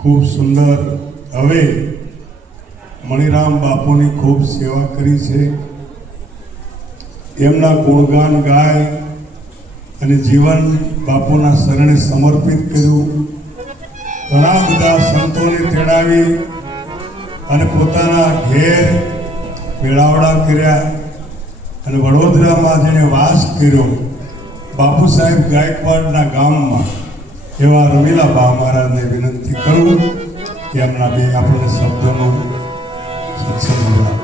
ખૂબ સુંદર. હવે મણિરામ બાપુની ખૂબ સેવા કરી છે, એમના ગુણગાન ગાય અને જીવન બાપુના શરણે સમર્પિત કર્યું. ઘણા બધા સંતોને તેડાવી અને પોતાના ઘેર મેળાવડા કર્યા અને વડોદરામાં જેને વાસ કર્યો બાપુ સાહેબ ગાયકવાડના ગામમાં, એવા રમીલા બા મહારાજને વિનંતી કરું કે એમના બે આપણને શબ્દનો સત્સંગ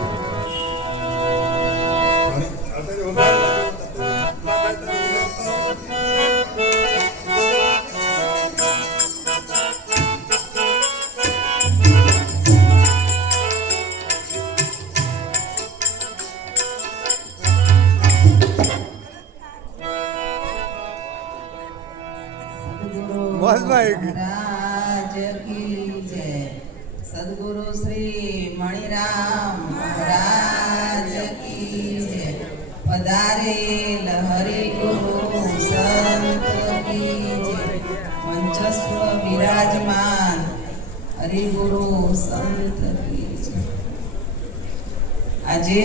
महाराज की जय। सद्गुरु श्री मणिराम महाराज की जय। पधारे लहरी गुरु संत की जय। मंचस्व विराजमान हरि गुरु संत की जय। આજે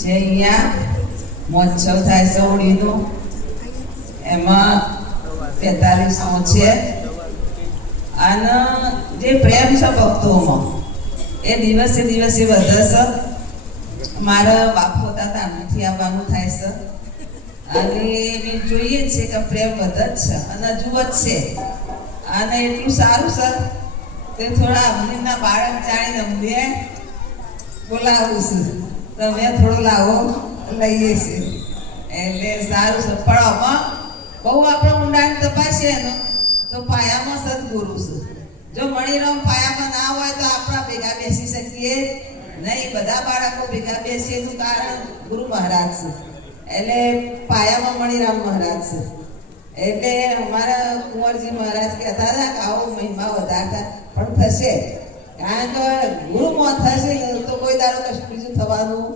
જે અહીંયા મહોત્સવ થાય છે હોળીનો, એમાં 43મો છે અને જે પ્રેમ છે ભક્તોમાં એ દિવસે દિવસે વધે છે. મારા બાપુ હતા ત્યાંથી આવવાનું થાય છે અને એની જોઈએ છે કે પ્રેમ વધે જ છે અને હજુ વધશે. અને એટલું સારું છે તે થોડા અમલીના બાળક જાણીને અમને બોલાવું છું, તમે થોડો લાવો લઈએ છીએ એટલે સારું છે. પણ આમાં બહુ આપણે ઊંડાણ તપાસીએ ને તો પાયામાં સદગુરુ છે. જો મણિરામ પાયામાં ના હોય તો આપણા ભેગા બેસી શકીએ નહીં. બધા બાળકો ભેગા બેસીએ એનું કારણ ગુરુ મહારાજ છે, એટલે પાયામાં મણિરામ મહારાજ છે. એટલે અમારા કુંવરજી મહારાજ કહેતા હતા કે આવો મહિમા વધારતા પણ થશે, કારણ કે ગુરુમાં થશે તો કોઈ દાડો કશું બીજું થવાનું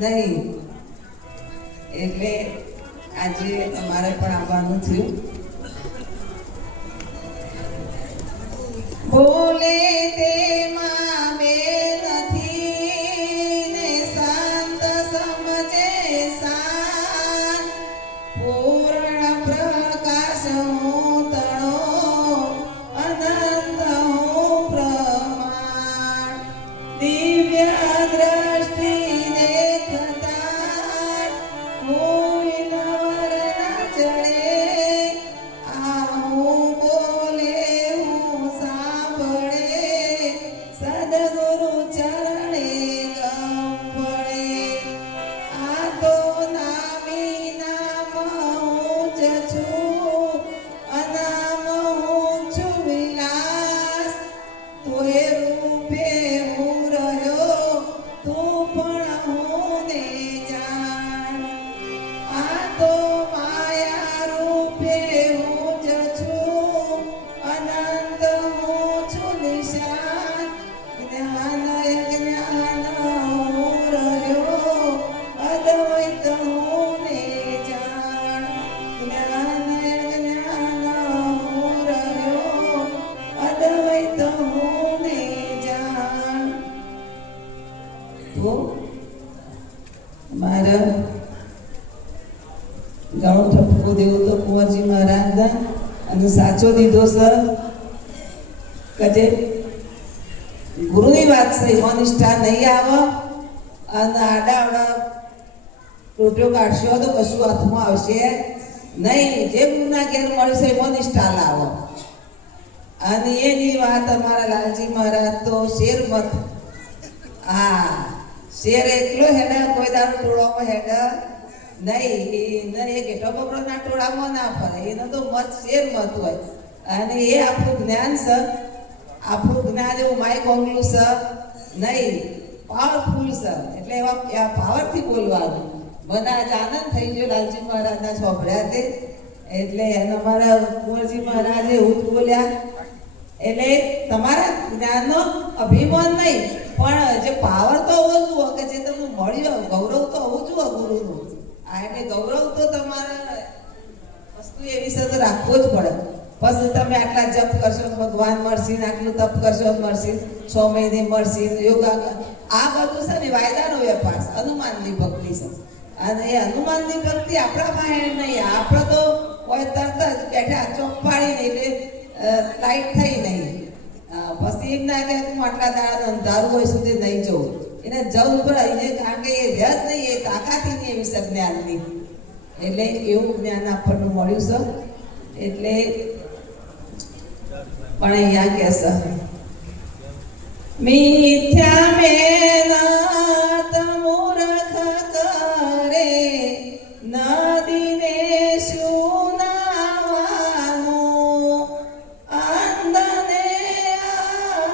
નહીં. એટલે આજે અમારે પણ આવવાનું થયું. બોલે તેમાં બે નથી ને શાંત સમજે શાંત. પૂર્ણ પ્રકાશ હું તણો અનંત હું પ્રમાણ. દિવ્ય દ્રષ્ટિ દેખતા હું ઘણો ઠપકો દેવો તો કુંવરજી મહારાજના અને સાચો દીધો સર કે જે ગુરુની વાત છે એમાં નિષ્ઠા નહીં આવે અને આડાવડા રોટીઓ કાઢશો તો કશું હાથમાં આવશે નહીં. જે ગુરુના ઘેર મળશે એમાં નિષ્ઠા લાવો. અને એની વાત અમારા લાલજી મહારાજ તો શેર મત, હા શેર એકલો હેડે, કોઈ દાડો ટોળામાં હેડે નહીં. એ ઘેટો બકરોના ટોળામાં ના ફરે, એનો તો મત શેર મત હોય. અને એ આપણું જ્ઞાન છે, આપણું જ્ઞાન એવું માય કોંગલું છે નહીં, પાવરફુલ છે. એટલે એવા પાવરથી બોલવાનું. મને આજ આનંદ થઈ ગયો લાલજી મહારાજના છોભર્યા તે, એટલે અમારા કુંવરજી મહારાજે એવું જ બોલ્યા. એટલે તમારા જ્ઞાનનો અભિમાન નહીં, પણ જે પાવર તો હોવો જોઈએ કે જે તમને મળ્યો, ગૌરવ તો હોવું જોઈએ ગુરુનું. આ એટલે ગૌરવ તો તમારા વસ્તુ એ વિશે તો રાખવો જ પડે. પછી તમે આટલા જપ કરશો તો ભગવાન મળશે, આટલું તપ કરશો તો મળશે, 6 મહિને મળશે, યોગા આ બધું છે ને વાયદાનો વેપાર છે, હનુમાનની ભક્તિ છે. અને એ હનુમાનની ભક્તિ આપણા પાસે નહીં, આપણે તો હોય તરત જ બેઠા ચોક પાડીને એટલે લાઈટ થઈ નહીં. પછી એમ ના કે હું આટલા દાડા અંધારું હોય સુધી નહીં જવું, એને જવું પડે એને, કારણ કે એ રસ નહીં, એ તાકાતી નહીં એવી છે જ્ઞાનની. એટલે એવું જ્ઞાન આપણને મળ્યું છે. એટલે પણ અહીંયા કે છે મિથ્યા મહેનત મૂર્ખ કરે, નદીને શું નાવાનું, અંધને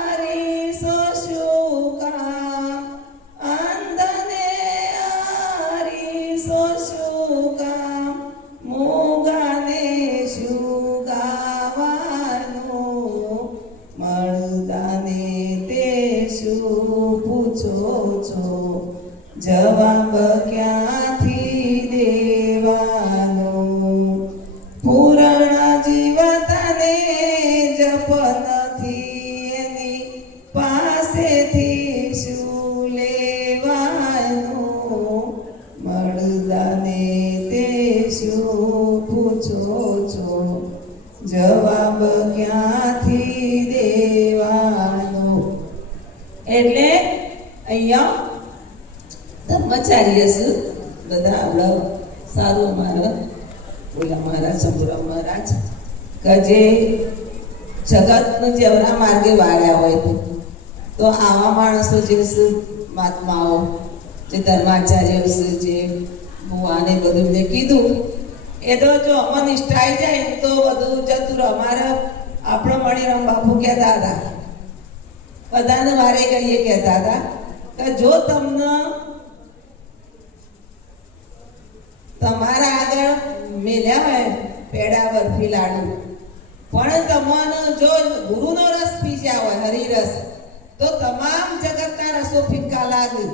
આરીસો શું કામ, અંધને આરીસો શું કામ, મૂગાને શું ગાવાનું, મળદાને તે શું પૂછો છો, જવાબ ક્યાંથી દેવાનો, પૂર્ણ જીવતાને જપ નથી એની પાસેથી શું લેવાનું, મળદાને તે શું પૂછો છો, જવાબ ક્યાંથી દેવાનો. એટલે અહીંયા ધર્માચાર્ય છે બધા આપણા સારું અમારા ઓલા મહારાજ શંભુરાવ મહારાજ કે જે જગતનું જેવડા માર્ગે વાળ્યા હોય તો આવા માણસો જે છે મહાત્માઓ, જે ધર્માચાર્ય છે, જે ભુવાને બધું મેં કીધું એ તો જો અમન નિષ્ઠાઈ જાય તો બધું જતું રહે. અમારા આપણો મણિરામ બાપુ કહેતા હતા, બધાને વારે ઘડીએ કહેતા હતા કે જો તમને તમારા આગળ મેલ્યા હોય પેડા બરફી લાડુ, પણ તમને જો ગુરુનો રસ પી ગયા હોય, હરિરસ, તો તમામ જગતના રસો ફિક્કા લાગે.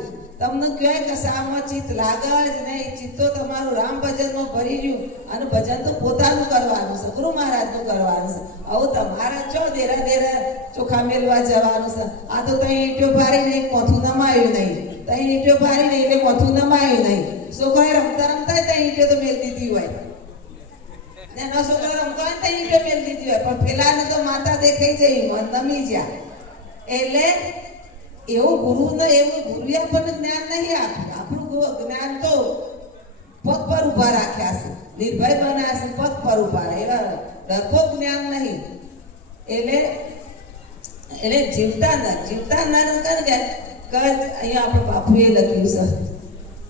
તમને કહેવાય કે સામાં ચિત્ત લાગે જ નહીં, ચિત્તો તમારું રામ ભજનમાં ભરી ગયું. અને ભજન તો પોતાનું કરવાનું છે, ગુરુ મહારાજનું કરવાનું છે. આવું તમારા ચો દેરા દેરા ચોખા મેલવા જવાનું છે. આ તો ત્યાં ઈંટો પાડીને એક મોથું નમાયું નહીં, ત્યાં ઈંટો પાડીને એટલે મોથું નમાયું નહીં. છોકરાએ રમતા રમતા ત્યાં ઈંટો તો મેલ દીધી હોય, એના છોકરા રમતા હોય ત્યાં ઈંટો મેલ દીધી હોય, પણ પેલાને તો માતા દેખાઈ જઈ મન નમી જ્યાં. એટલે એવું ગુરુને એવું ગુરુએ આપણને જ્ઞાન નહીં આપ્યું. આપણું જ્ઞાન તો પગ પર ઉભા રાખ્યા છે, નિર્ભય બન્યા છે, પગ પર ઉભા રહે, એવા ડરપોક જ્ઞાન નહીં. એટલે જીવતા ના કારણ કે અહીંયા આપણે બાપુએ લખ્યું છે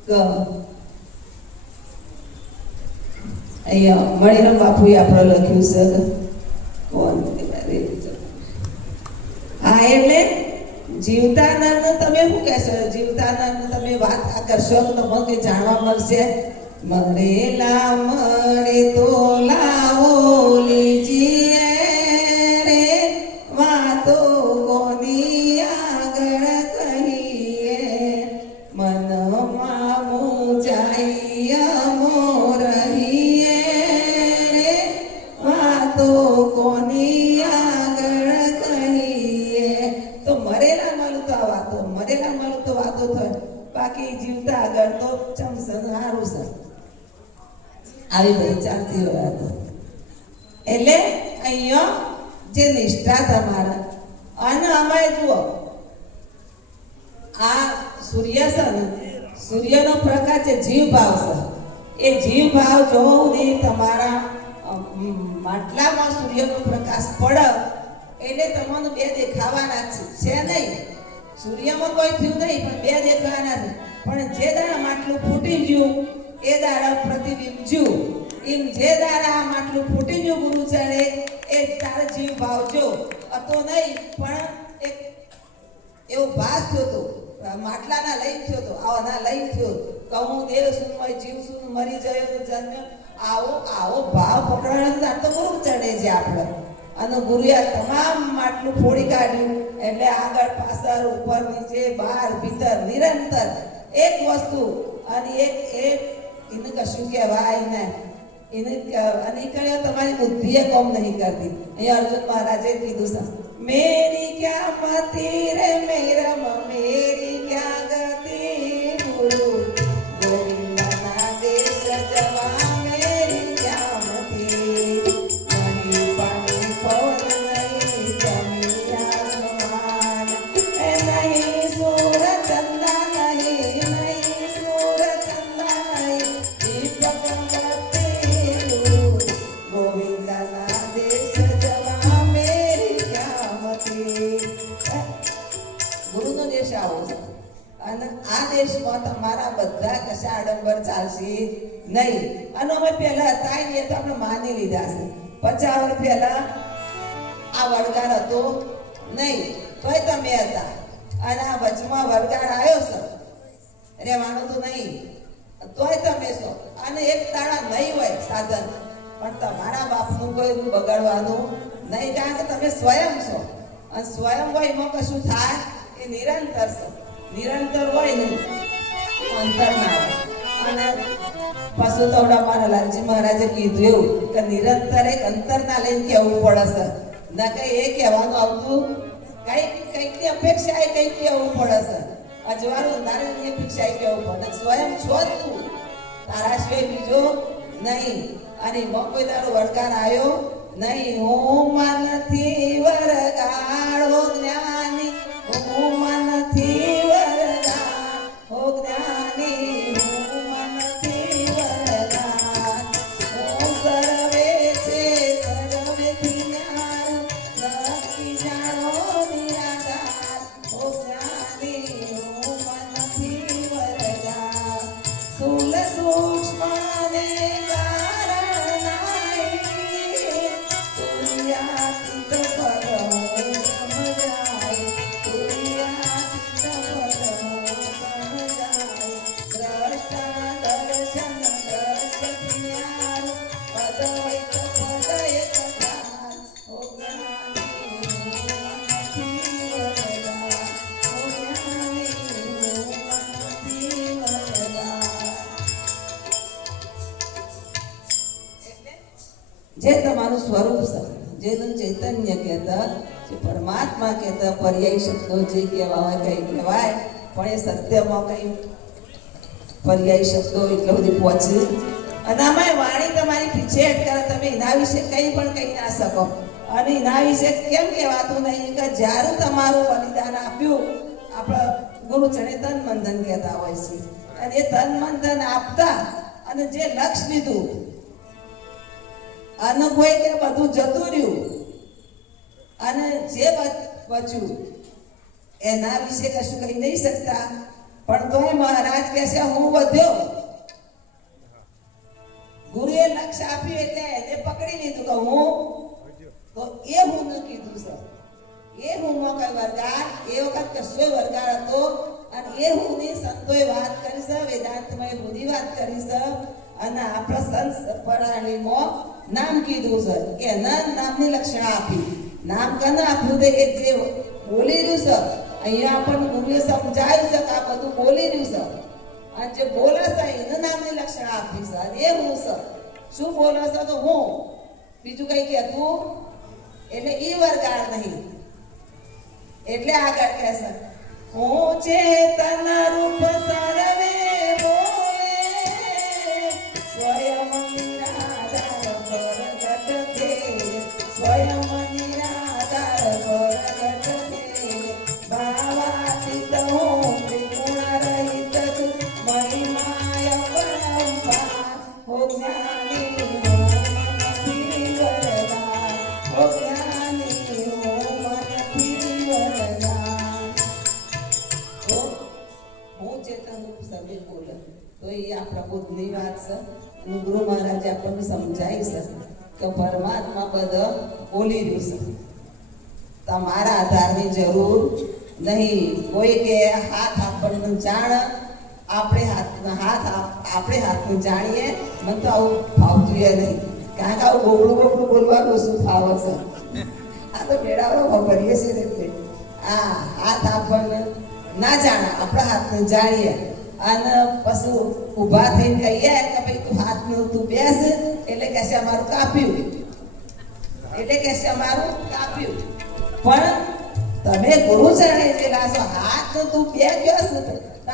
કે અહીંયા મણિરામ બાપુએ આપણે લખ્યું છે કોણ હા, એટલે જીવતાનંદ તમે શું કહેશો? જીવતાનંદ તમે વાત કરશો તો તમને કંઈ જાણવા મળશે. મરેલા મળે તો લાવો લીજીએ રે, વાતો કોની આગળ કહીએ, મનમાં મૂંઝાઈ અમો રહીએ રે, વાતો કોની આગળ કહીએ. તો મરેલા મળું તો આ વાતો, મરેલા મળું તો વાતો થાય, બાકી જીવતા આગળ તો ચમસન સારું છે. આવી બધી ચાલતી હોય વાતો. એટલે અહીંયા જે નિષ્ઠા તમારા, અને અમે જુઓ આ સૂર્ય છે ને, સૂર્યનો પ્રકાશ જે જીવ ભાવ છે, એ જીવ ભાવ જો તમારા માટલામાં સૂર્યનો પ્રકાશ પડે એટલે તમને બે દેખાવાના છે નહીં. સૂર્યમાં કોઈ થયું નહીં, પણ બે દેખાવાના છે. પણ જે દાડા માટલું ફૂટી ગયું એ દાડા પ્રતિબિંબ જ્યું, એમ જે દાડા આ માટલું ફૂટી ગયું ગુરુ ચડે એ તારે જીવ ભાવ જો હતો નહીં, પણ એક એવો ભાસ થયો હતો, માટલાના લઈ થયો હતો, આવાના લઈ થયો. કહું દેવ શું જીવ શું મરી ગયો જન્મ, આવો ભાવ પકડવાનો તો ગુરુ ચડે છે આપણે. અને ગુરુએ તમામ માટલું ફોડી કાઢ્યું. એટલે આગળ પાછળ ઉપર નીચે બહાર ભીતર નિરંતર એક વસ્તુ, અને એક એને કશું કહેવાય ને એને અને કહ્યું તમારી બુદ્ધિએ કોમ નહીં કરતી. અહીંયા અર્જુન મહારાજે કીધું છે મેરી ક્યાં મતી રે મેરમ મેરી ક્યાં ગતિ ગુરુ ગોવિંદના દેશ જવા મેરી ક્યાં મતી નહીં પાણી પવન નહીં જમી આસમાન એ નહીં સૂર ચંદા નહીં નહીં સૂર ચંદા નહીં દીપક ગતિ ગુરુ ગોવિંદના દેશ જવા મેરી ક્યાં મતી. ગુરુનો દેશ આવો છે અને આ દેશમાં તમારા બધા કશા આડંબર ચાલશે નહીં. અને અમે પહેલા હતા ને તો આપણે માની લીધા છે. 50 વર્ષ પહેલા આ વડગાર હતો નહીં તોય તમે હતા અને આ વચમાં વડગાર આવ્યો છે રહેવાનું તો નહીં તોય તમે છો. અને એક તાળા નહીં હોય સાધન પણ તમારા બાપનું કોઈ બગાડવાનું નહીં કારણ કે તમે સ્વયં છો અને સ્વયં હોય એમાં કશું થાય એ નિરંતર છે. નિરંતર હોય ને અંતર ના હોય. અને પશુ તોડા મારા લાલજી મહારાજે કીધું એવું કે નિરંતર એક અંતર ના લઈને કહેવું પડે છે ના કઈ એ કહેવાનું આવતું કઈકની અપેક્ષા એ કઈક કહેવું પડે છે. અજવાળું નારાયણની અપેક્ષા એ કહેવું પડે. સ્વયં છો જ તું તારા સિવાય બીજો નહીં. અને એમાં કોઈ તારો વળગાર આવ્યો નહીં. હું મનથી વરગાડો જ્ઞાની હું મનથી વરગાડ હો જ્ઞાની હું મનથી વરગાડ હું સર્વે છે સર્વેથી જ્ઞાન નક્કી જાણો નિરાકાર હો જ્ઞાની હું મનથી વરગાડ સ્થૂલ સૂક્ષ્મ ને કારણ નાય સૂર્યાતીત પરમ સમજાય સૂર્યાતીત પરમ સમજાય દ્રષ્ટા દર્શન દર્શ જ્ઞાન અદ્વૈત પદય કથા હો જ્ઞાની મનથી વરદાન હો જ્ઞાની મનથી વરદાન. જે તમારું સ્વરૂપ છે જેનું ચૈતન્ય કહેતા જે પરમાત્મા કહેતા પર્યાય શબ્દો જે કહેવા હોય કઈ કહેવાય પણ એ સત્યમાં કઈ પર્યાય શબ્દો એટલે બધી પહોંચે. અને આમાં વાણી તમારી પીછેટ કરે તમે એના વિશે કંઈ પણ કહી ના શકો. અને એના વિશે કેમ કહેવાતું નહીં કે જ્યારે તમારું બલિદાન આપ્યું આપણા ગુરુચરણે તન મંધન કહેતા હોય છે. અને એ તન મંધન આપતા અને જે લક્ષ્ય લીધું અને કોઈ કે બધું જતું રહ્યું અને જે બચ્યું એના વિશે કશું કહી નહીં શકતા. પણ તોય મહારાજ કહે છે હું વધ્યો. ગુરુએ લક્ષ્ય આપ્યું એટલે એને પકડી લીધું કે હું તો એ હું કીધું છે. એ હું નો કઈ વરગાર એ વખત કશો વરગાર હતો અને એ હું ની સંતોએ વાત કરી છે વેદાંતમાં બુદ્ધિ વાત કરી છે. અને આપણા સંત પરાણીમાં નામ કીધું છે કે એના નામની લક્ષણ આપી. નામ કને આપ્યું તે એ જે બોલી રહ્યું છે અહીંયા આપણને ગુરુએ સમજાયું છે કે આ બધું બોલી રહ્યું છે અને જે બોલે છે એના નામની લક્ષણ આપી છે. અને એ હું છે શું બોલે છે તો હું બીજું કઈ કહેતું એટલે એ વરગાળ નહીં. એટલે આગળ કહે છે હું ચેતન રૂપ સર્વે બોલે સ્વયં નિરાધાર પ્રગટ થે સ્વયં નિરાધાર પ્રગટ થે ભાવાતીત હું ત્રિગુણ રહિત છું મહિમાય પરંપરા હો જ્ઞાની હો મનથી વરદાન હો જ્ઞાની હો મનથી વરદાન. હું ચેતન રૂપ સર્વે બોલે તો એ આપણા બુદ્ધની વાત છે. અને ગુરુ મહારાજે આપણને સમજાવી છે કે પરમાત્મા બધા બોલી રહ્યું છે. તમારા આધારની જરૂર નહીં. કોઈ કે હાથ આપણને જાણ આપણે હાથનું જાણીએ મને તો આવું ફાવતું નહીં કારણ કે આવું બોબડું બોલવાનું શું ફાવે છે. આ તો મેળાવડો વાપરીએ છીએ એટલે આ હાથ આપણને ના જાણે આપણા હાથને જાણીએ અને પછી ઊભા થઈને કહીએ કે ભાઈ તું હાથ મેળવું તું બેસ એટલે કહેશે અમારું કાપ્યું, એટલે કહેશે અમારું કાપ્યું. પણ તમે ગુરુ ચરણે જેલા છો, હાથ તું બે ગયો છે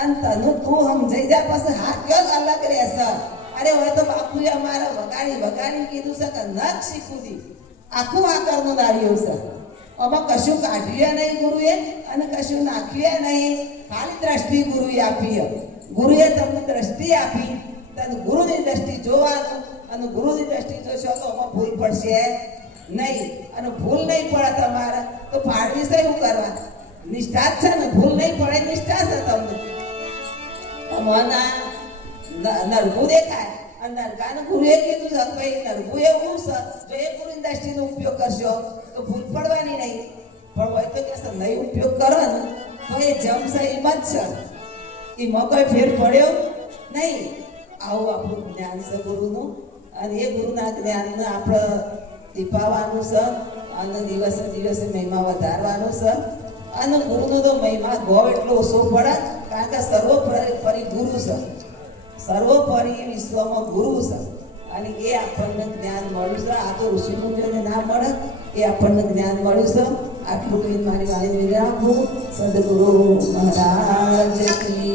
અને તને તું સમજાઈ જા પછી હાથ ગયો અલગ રહેશે. અરે હવે તો બાપુએ અમારે વગાડી કીધું છે કે નખ શીખવું દી આખું આકારનું દાળિયું છે. આમાં કશું કાઢ્યું નહીં ગુરુએ અને કશું નાખ્યું નહીં, ખાલી દ્રષ્ટિ ગુરુએ આપી. ગુરુએ તમને દ્રષ્ટિ આપી, તને ગુરુની દ્રષ્ટિ જોવાનું અને ગુરુની દ્રષ્ટિ જોશો તો આમાં ભૂલ પડશે નહીં. અને ભૂલ નહીં પડે તમારે તો પાડવી છે એવું કરવા નિષ્ઠા જ છે ને, ભૂલ નહીં પડે નિષ્ઠા છે તમને. નરગું દેખાય અને નરકાનું ગુરુએ કીધું છે ભાઈ નરગું એવું છે, જો એ ગુરુની દ્રષ્ટિનો ઉપયોગ કરશો તો ભૂલ પડવાની નહીં. પણ હોય તો કે નહીં ઉપયોગ કરો ને તો એ જમશે એમ જ છે, એમાં કોઈ ફેર પડ્યો નહીં. આવું આપણું જ્ઞાન છે ગુરુનું અને એ ગુરુના જ્ઞાનને આપણે દીપાવવાનું છે અને દિવસે દિવસે મહિમા વધારવાનું છે. અને ગુરુનો તો મહિમા બહુ એટલો ઓછો પડે કારણ કે સર્વોપરી ગુરુ છે, સર્વોપરી વિશ્વમાં ગુરુ છે અને એ આપણને જ્ઞાન મળ્યું છે. આ તો ઋષિમુનિઓને ના મળે, એ આપણને જ્ઞાન મળ્યું છે. આટલું કહીને મારી વાણી વિરામ આપું. સદગુરુ મહારાજ કી